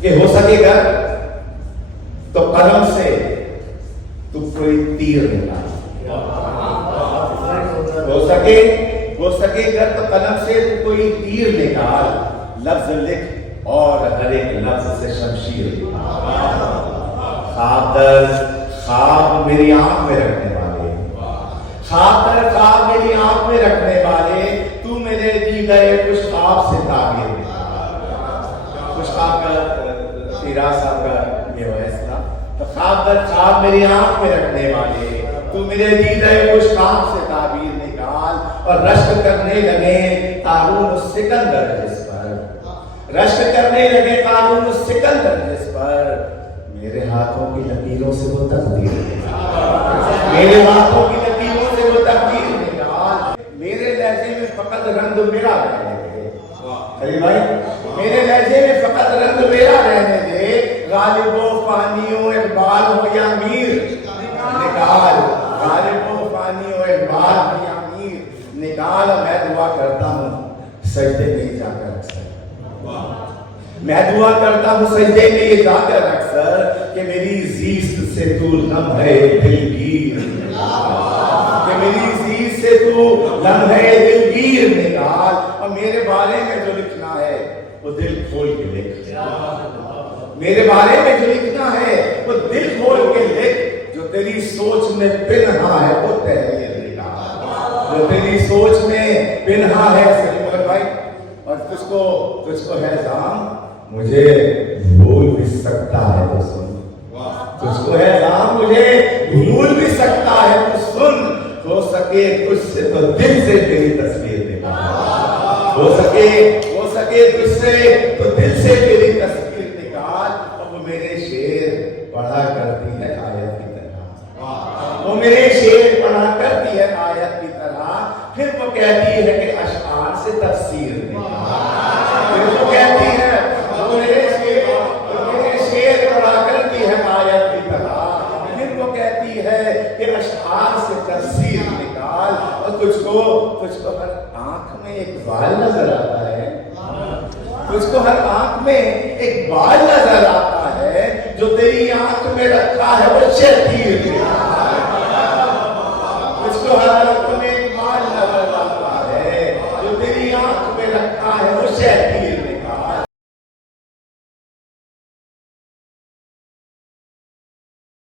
کہ ہو سکے گا تو قلم سے تو کوئی تیر نکال، ہو سکے گا تو قلم سے تو کوئی تیر نکال، لفظ لکھ اور ہر ایک لفظ سے شمشیر خواب در خواب میری آنکھ میں رکھنے والے، خواب در خواب میری آنکھ میں رکھنے والے، تو میرے دی گئے کچھ خواب سے تعبیر کچھ خواب کا تیرا صاحب کا یہ فیصلہ، تو خواب در خواب میری آنکھ میں رکھنے والے، تو میرے دی گئے کچھ خواب سے تعبیر نکال، اور رشک کرنے لگے قارون و سکندر جس پر، رشک کرنے لگے قارون و سکندر جس پر، میرے ہاتھوں کی لکیروں سے وہ تقدیر نکال، میرے ہاتھوں کی لکیروں سے وہ تقدیر نکال، میرے لہجے میں فقط رنگ میرا رہنے دے، خلیل بھائی میرے لہجے میں فقط رنگ میرا رہنے دے، غالب و فانی و اقبال ہو یا میر نکال، غالب و فانی و اقبال ہو یا میر نکال، میں دعا کرتا ہوں سجدے میں جا کر اکثر، میں دعا کرتا ہوں سجدے میں یہ جا کر اکثر کہ میری زیست سے تو لمحے دلگیر نکال، کہ میری زیست سے تو لمحے دلگیر نکال، اور میرے بارے میں جو لکھنا ہے وہ دل کھول کے لکھ، میرے بارے میں جو لکھنا ہے وہ دل کھول کے لکھ، جو تیری سوچ میں پنہا ہے وہ تحریر نکال، جو تیری سوچ میں پنہا ہے سلیمان بھائی، اور تجھ کو ہے زام مجھے بھول بھی سکتا ہے تو سن، تجھ کو ہے زام مجھے بھول بھی سکتا ہے تو سن، ہو سکے تجھ سے تو دل سے تیری تصویر نکال، ہو سکے تجھ سے تو دل سے تیری تصویر نکال، اور وہ میرے شعر پڑھا کرتی ہے آیت کی طرح، وہ میرے شعر پڑھا کرتی ہے آیت کی طرح، پھر وہ کہتی ہے کہ اشعار سے تفسیر نکال، پھر وہ کہتی ہے میرے شعر پڑھا کرتی ہے آیت کی طرح، پھر وہ کہتی ہے کہ اشعار سے تفسیر نکال، اور تجھ کو ہر آنکھ میں ایک بال نظر آتا ہے، تجھ کو ہر آنکھ میں ایک بال نظر آتا ہے، جو تیری آنکھ میں رکھا ہے وہ شتیر